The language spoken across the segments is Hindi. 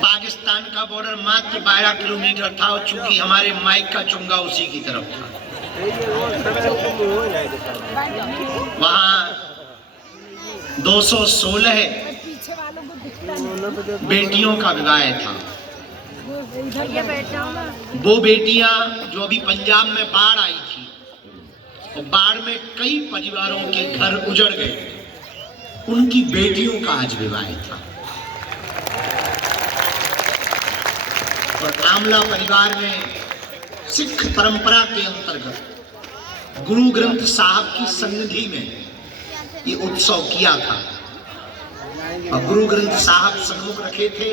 पाकिस्तान का बॉर्डर मात्र 12 किलोमीटर था और चूंकि हमारे माइक का चुंगा उसी की तरफ था, वहाँ 216 बेटियों का विवाह था। वो बेटियां जो अभी पंजाब में बाढ़ आई थी और बाढ़ में कई परिवारों के घर उजड़ गए, उनकी बेटियों का आज विवाह था। और आमला परिवार में सिख परंपरा के अंतर्गत गुरु ग्रंथ साहब की सन्निधि में ये उत्सव किया था। और गुरु ग्रंथ साहब सन्मुख रखे थे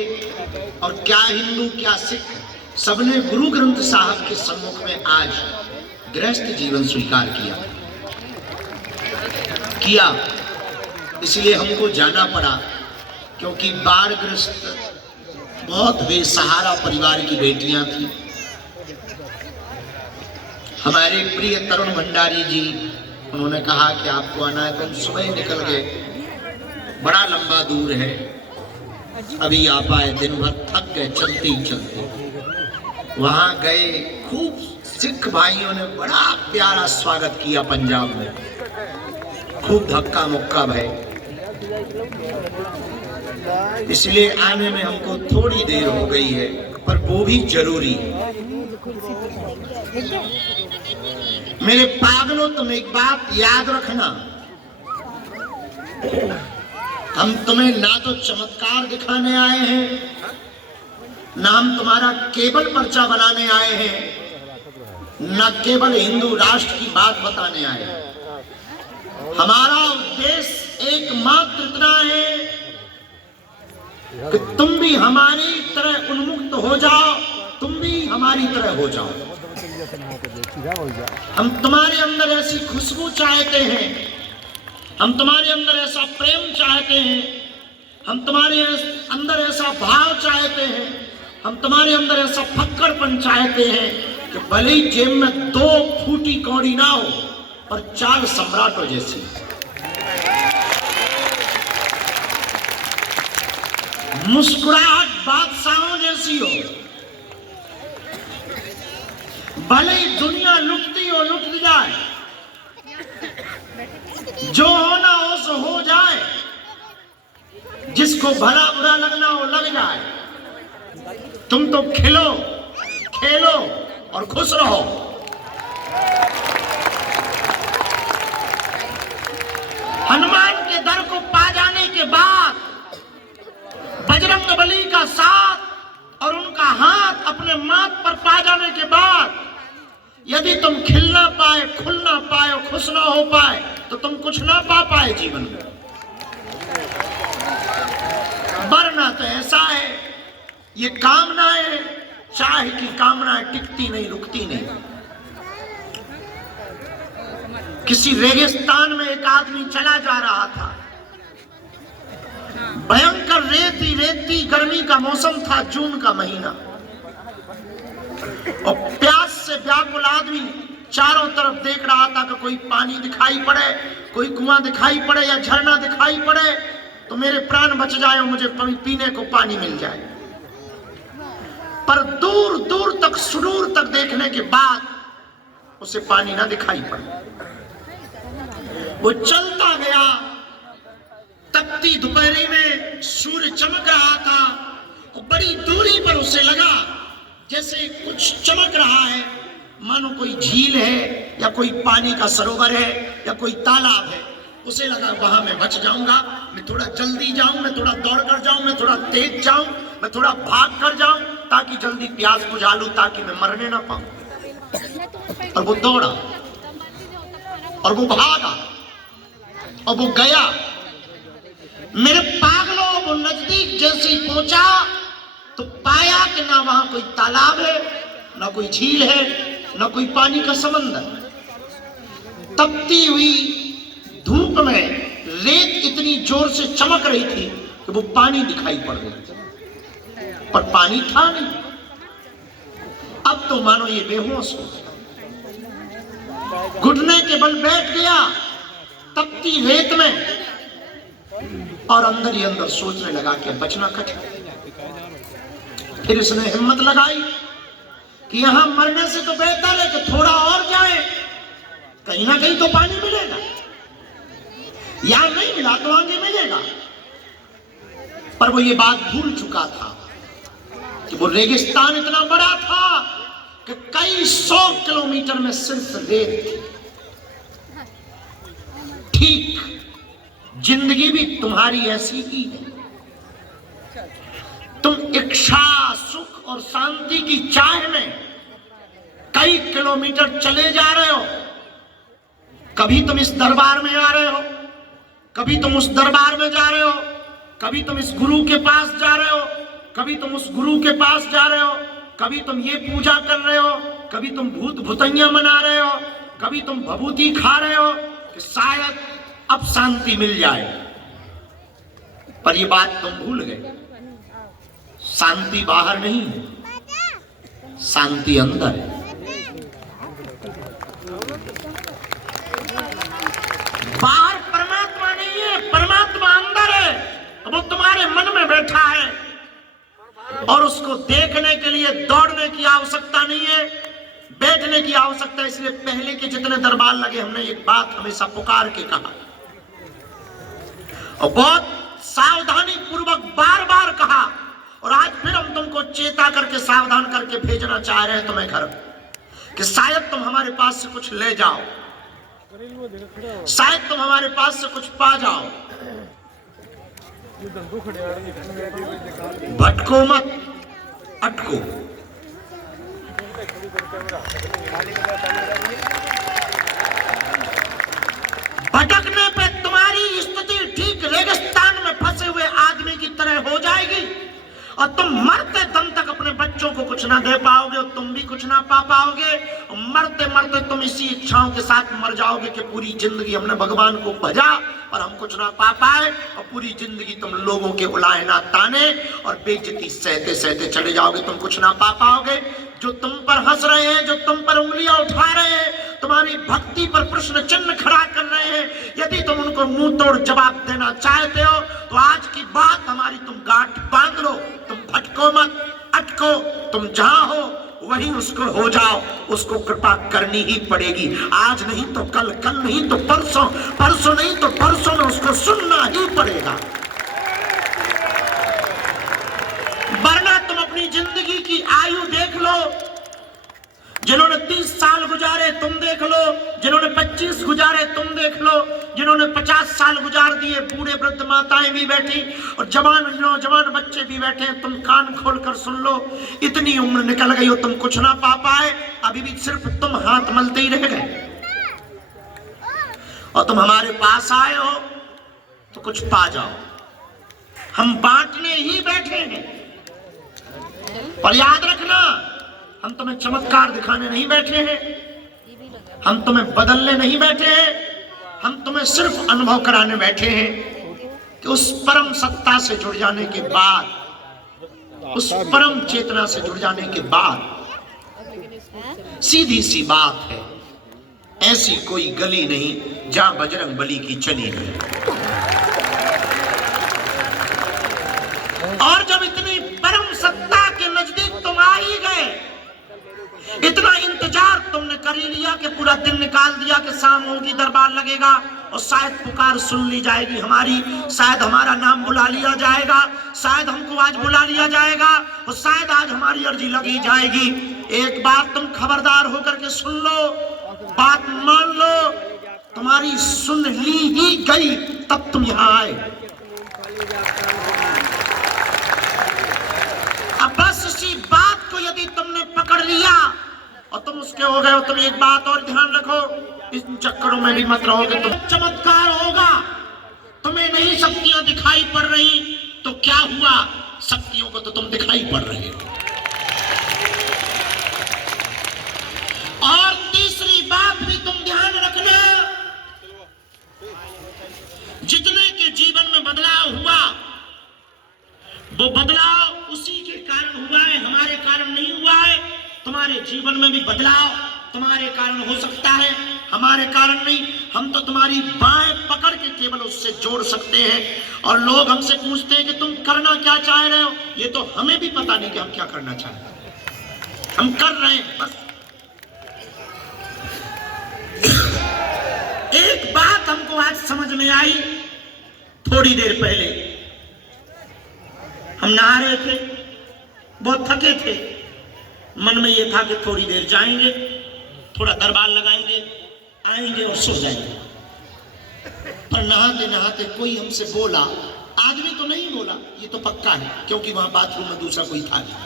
और क्या हिंदू क्या सिख सबने गुरु ग्रंथ साहब के सम्मुख में आज गृहस्थ जीवन स्वीकार किया। इसलिए हमको जाना पड़ा, क्योंकि बाढ़ग्रस्त बहुत बेसहारा परिवार की बेटियां थी। हमारे प्रिय तरुण भंडारी जी, उन्होंने कहा कि आपको आना है, तो हम सुबह निकल गए। बड़ा लंबा दूर है, अभी आप आए, दिन भर थक गए चलते ही चलते। वहां गए, खूब सिख भाइयों ने बड़ा प्यारा स्वागत किया पंजाब में, खूब धक्का मुक्का भाई। इसलिए आने में हमको थोड़ी देर हो गई है, पर वो भी जरूरी है। मेरे पागलों, तुम एक बात याद रखना, हम तुम्हें ना तो चमत्कार दिखाने आए हैं, ना हम तुम्हारा केवल पर्चा बनाने आए हैं, ना केवल हिंदू राष्ट्र की बात बताने आए हैं। हमारा उद्देश्य एकमात्र इतना है कि तुम भी हमारी तरह उन्मुक्त हो जाओ, तुम भी हमारी तरह हो जाओ। हम तुम्हारे अंदर ऐसी खुशबू चाहते हैं, हम तुम्हारे अंदर ऐसा प्रेम चाहते हैं, हम तुम्हारे अंदर ऐसा भाव चाहते हैं, हम तुम्हारे अंदर ऐसा फक्कड़पन चाहते हैं कि भले ही जेब में 2 फूटी कौड़ी ना हो, पर 4 सम्राटों जैसी, मुस्कुराहट बादशाहों जैसी हो। भले ही दुनिया लुटती हो, लुट जाए, जो होना हो सो हो जाए, जिसको भला बुरा लगना हो लग जाए, तुम तो खिलो, खेलो और खुश रहो। हनुमान के दर को पा जाने के बाद, बजरंगबली का साथ और उनका हाथ अपने माथ पर पा जाने के बाद, यदि तुम खिल ना पाए, खुल ना पाए, खुश ना हो पाए, तो तुम कुछ ना पा पाए जीवन में। वरना तो ऐसा है, ये कामनाएं, चाह की कामनाएं टिकती नहीं, रुकती नहीं। किसी रेगिस्तान में एक आदमी चला जा रहा था, भयंकर रेती रेती गर्मी का मौसम था, जून का महीना, और प्यास से व्याकुल आदमी चारों तरफ देख रहा था कि कोई पानी दिखाई पड़े, कोई कुआं दिखाई पड़े या झरना दिखाई पड़े तो मेरे प्राण बच जाए और मुझे पीने को पानी मिल जाए। पर दूर दूर तक, सुदूर तक देखने के बाद उसे पानी ना दिखाई पड़ा। वो चलता गया, तपती दोपहरी में सूर्य चमक रहा था और बड़ी दूरी पर उसे लगा जैसे कुछ चमक रहा है, मानो कोई झील है या कोई पानी का सरोवर है या कोई तालाब है। उसे लगा वहां मैं बच जाऊंगा, मैं थोड़ा जल्दी जाऊं, मैं थोड़ा दौड़ कर जाऊं, मैं थोड़ा तेज जाऊं, मैं थोड़ा भाग कर जाऊं, ताकि जल्दी प्यास बुझा लूं, ताकि मैं मरने ना पाऊं। और वो दौड़ा और वो भागा और वो गया। मेरे पागलों, वो नजदीक जैसे ही पहुंचा तो पाया कि ना वहां कोई तालाब है, ना कोई झील है, ना कोई पानी का समंदर। तपती हुई धूप में रेत इतनी जोर से चमक रही थी कि वो पानी दिखाई पड़ गई, पर पानी था नहीं। अब तो मानो ये बेहोश हो गया, घुटने के बल बैठ गया तपती रेत में, और अंदर ही अंदर सोचने लगा कि बचना कठिन। फिर इसने हिम्मत लगाई कि यहां मरने से तो बेहतर है कि थोड़ा और जाए, कहीं ना कहीं तो पानी मिलेगा, यहां नहीं मिला तो आगे मिलेगा। पर वो ये बात भूल चुका था कि वो रेगिस्तान इतना बड़ा था कि कई 100 किलोमीटर में सिर्फ रेत थी। ठीक जिंदगी भी तुम्हारी ऐसी ही है। तुम इच्छा, सुख और शांति की चाह में कई किलोमीटर चले जा रहे हो। कभी तुम इस दरबार में आ रहे हो, कभी तुम उस दरबार में जा रहे हो, कभी तुम इस गुरु के पास जा रहे हो, कभी तुम उस गुरु के पास जा रहे हो, कभी तुम ये पूजा कर रहे हो, कभी तुम भूत भुतैया मना रहे हो, कभी तुम भभूति खा रहे हो कि शायद अब शांति मिल जाए। पर ये बात तुम भूल गए, शांति बाहर नहीं है, शांति अंदर है। बाहर परमात्मा नहीं है, परमात्मा अंदर है। वो तुम्हारे मन में बैठा है और उसको देखने के लिए दौड़ने की आवश्यकता नहीं है, बैठने की आवश्यकता है। इसलिए पहले के जितने दरबार लगे हमने एक बात हमेशा पुकार के कहा और बहुत सावधानी पूर्वक बार बार कहा, और आज फिर हम तुमको चेता करके सावधान करके भेजना चाह रहे हैं तुम्हें घर, कि शायद तुम हमारे पास से कुछ ले जाओ, शायद तुम हमारे पास से कुछ पा जाओ। भटको मत, अटको। भटकने पे तुम्हारी स्थिति ठीक रेगिस्तान में फंसे हुए आदमी की तरह हो जाएगी और तुम मरते दम तक अपने बच्चों को कुछ ना दे पाओगे और तुम भी कुछ ना पा पाओगे। और मरते मरते तुम इसी इच्छाओं के साथ मर जाओगे कि पूरी जिंदगी हमने भगवान को भजा और हम कुछ ना पा पाए, और पूरी जिंदगी तुम लोगों के उलाहना ताने और बेइज्जती सहते सहते चले जाओगे। तुम कुछ ना पा पाओगे। जो तुम पर हंस रहे हैं, जो तुम पर उंगलियां उठा रहे हैं, तुम्हारी भक्ति पर प्रश्न चिन्ह खड़ा कर रहे हैं, यदि तुम उनको मुंह तोड़ जवाब देना चाहते हो तो आज की बात हमारी तुम गांठ बांध लो। तुम भटको मत, अटको। तुम जहां हो वहीं उसको हो जाओ। उसको कृपा करनी ही पड़ेगी, आज नहीं तो कल, कल नहीं तो परसों, परसों नहीं तो परसों में उसको सुनना ही पड़ेगा। वरना तुम अपनी जिंदगी की आयु देख लो, जिन्होंने 30 साल गुजारे तुम देख लो, जिन्होंने 25 गुजारे तुम देख लो, जिन्होंने 50 साल गुजार दिए, बूढ़े वृद्ध माताएं भी बैठी और जवान नौजवान बच्चे भी बैठे हैं। तुम कान खोलकर सुन लो, इतनी उम्र निकल गई हो तुम कुछ ना पा पाए, अभी भी सिर्फ तुम हाथ मलते ही रह गए। और तुम हमारे पास आए हो तो कुछ पा जाओ। हम बांटने ही बैठे हैं, पर याद रखना हम तुम्हें चमत्कार दिखाने नहीं बैठे हैं, हम तुम्हें बदलने नहीं बैठे हैं, हम तुम्हें सिर्फ अनुभव कराने बैठे हैं कि उस परम सत्ता से जुड़ जाने के बाद, उस परम चेतना से जुड़ जाने के बाद सीधी सी बात है, ऐसी कोई गली नहीं जहां बजरंग बली की चली नहीं। और जब इतनी परम सत्ता के नजदीक तुम आ ही गए, इतना इंतजार तुमने कर ही लिया कि पूरा दिन निकाल दिया कि शाम होगी दरबार लगेगा और शायद पुकार सुन ली जाएगी हमारी, शायद हमारा नाम बुला लिया जाएगा, शायद हमको आज बुला लिया जाएगा और शायद आज हमारी अर्जी लगी जाएगी। एक बात तुम खबरदार होकर के सुन लो, बात मान लो, तुम्हारी सुन ली ही गई तब तुम यहां आए। अब बस इसी बात को यदि तुमने पकड़ लिया और तुम उसके हो गए हो, तुम एक बात और ध्यान रखो, इन चक्करों में भी मत रहोगे। तुम चमत्कार होगा, तुम्हें नहीं शक्तियां दिखाई पड़ रही तो क्या हुआ, शक्तियों को तो तुम दिखाई पड़ रहे हो। और तीसरी बात भी तुम ध्यान रखना, जितने के जीवन में बदलाव हुआ वो बदलाव उसी के कारण हुआ है, हमारे कारण नहीं हुआ है। तुम्हारे जीवन में भी बदलाव तुम्हारे कारण हो सकता है, हमारे कारण नहीं। हम तो तुम्हारी बाएं पकड़ के केवल उससे जोड़ सकते हैं। और लोग हमसे पूछते हैं कि तुम करना क्या चाह रहे हो, ये तो हमें भी पता नहीं कि हम क्या करना चाह रहे हैं, हम कर रहे हैं बस। एक बात हमको आज समझ में आई, थोड़ी देर पहले हम नहा रहे थे, बहुत थके थे, मन में यह था कि थोड़ी देर जाएंगे, थोड़ा दरबार लगाएंगे, आएंगे और सो जाएंगे। पर नहाते नहाते कोई हमसे बोला, आदमी तो नहीं बोला, ये तो पक्का है क्योंकि वहां बाथरूम में दूसरा कोई था नहीं,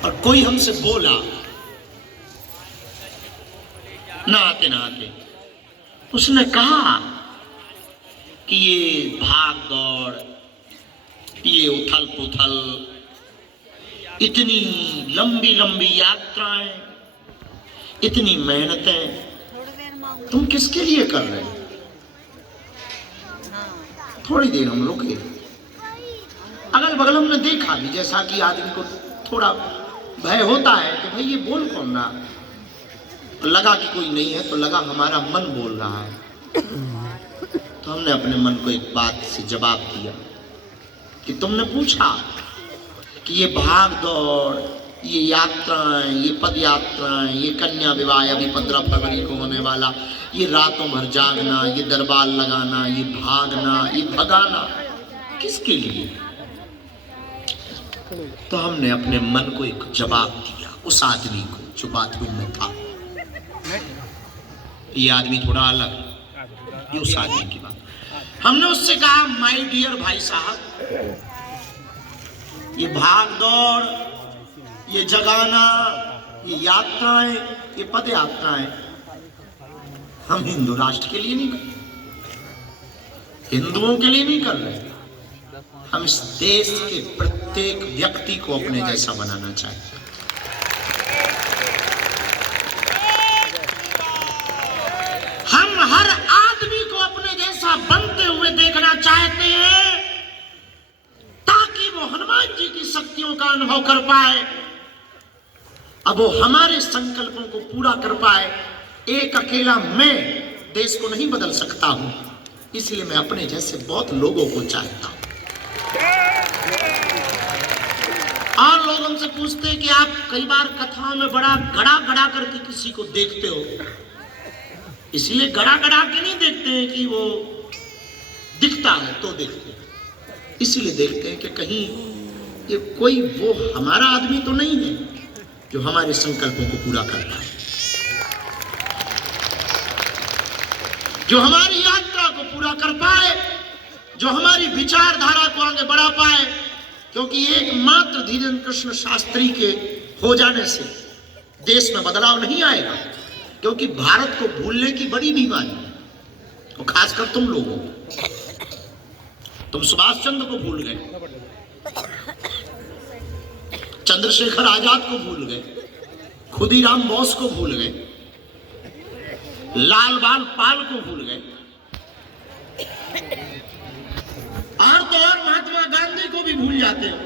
और कोई हमसे बोला नहाते नहाते, उसने कहा कि ये भाग दौड़, ये उथल पुथल, इतनी लंबी लंबी यात्राएं, इतनी मेहनतें तुम किसके लिए कर रहे हो? थोड़ी देर हम रुके, अगल बगल हमने देखा भी, जैसा कि आदमी को थोड़ा भय होता है कि भाई ये बोल कौन रहा, तो लगा कि कोई नहीं है, तो लगा हमारा मन बोल रहा है। तो हमने अपने मन को एक बात से जवाब दिया कि तुमने पूछा कि ये भाग दौड़, ये यात्राएं, ये पद यात्राएं, ये कन्या विवाह अभी 15 फरवरी को होने वाला, ये रातों भर जागना, ये दरबार लगाना, ये भागना, ये भगाना, किसके लिए? तो हमने अपने मन को एक जवाब दिया, उस आदमी को जो बाथरूम में था। ये आदमी थोड़ा अलग, ये उस आदमी की बात। हमने उससे कहा, माय डियर भाई साहब, ये भाग दौड़, ये जगाना, ये यात्राएं, ये पद यात्राएं हम हिंदू राष्ट्र के लिए नहीं कर रहे, हिंदुओं के लिए नहीं कर रहे, हम इस देश के प्रत्येक व्यक्ति को अपने जैसा बनाना चाहते हैं। हम हर आदमी को अपने जैसा बनते हुए देखना चाहते हैं, ताकि वो हनुमान जी की शक्तियों का अनुभव कर पाए, अब वो हमारे संकल्पों को पूरा कर पाए। एक अकेला मैं देश को नहीं बदल सकता हूं, इसलिए मैं अपने जैसे बहुत लोगों को चाहता हूं। और लोग हमसे पूछते हैं कि आप कई बार कथाओं में बड़ा गड़ा गड़ा करके किसी को देखते हो, इसलिए गड़ा गड़ा के नहीं देखते हैं कि वो दिखता है तो देखते हैं, इसीलिए देखते हैं कि कहीं ये कोई वो हमारा आदमी तो नहीं है जो हमारे संकल्पों को पूरा कर पाए, जो हमारी यात्रा को पूरा कर पाए, जो हमारी विचारधारा को आगे बढ़ा पाए। क्योंकि एकमात्र धीरेन्द्र कृष्ण शास्त्री के हो जाने से देश में बदलाव नहीं आएगा, क्योंकि भारत को भूलने की बड़ी बीमारी है, और खासकर तुम लोगों को। तुम सुभाष चंद्र को भूल गए, चंद्रशेखर आजाद को भूल गए, खुदीराम बोस को भूल गए, लाल बाल पाल को भूल गए, और तो और महात्मा गांधी को भी भूल जाते हो।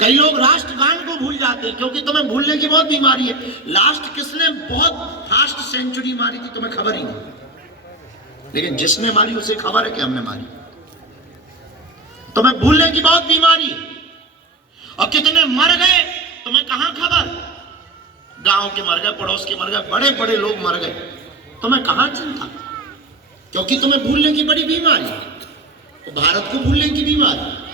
कई लोग राष्ट्रगान को भूल जाते हैं, क्योंकि तुम्हें भूलने की बहुत बीमारी है। लास्ट किसने बहुत फास्ट सेंचुरी मारी थी तुम्हें खबर ही नहीं, लेकिन जिसने मारी उसे खबर है कि हमने मारी। तुम्हें भूलने की बहुत बीमारी है, और कितने मर गए तुम्हें कहां खबर? गांव के मर गए, पड़ोस के मर गए, बड़े बड़े लोग मर गए, तुम्हें कहां चिंता? क्योंकि तुम्हें भूलने की बड़ी बीमारी है, भारत को भूलने की बीमारी।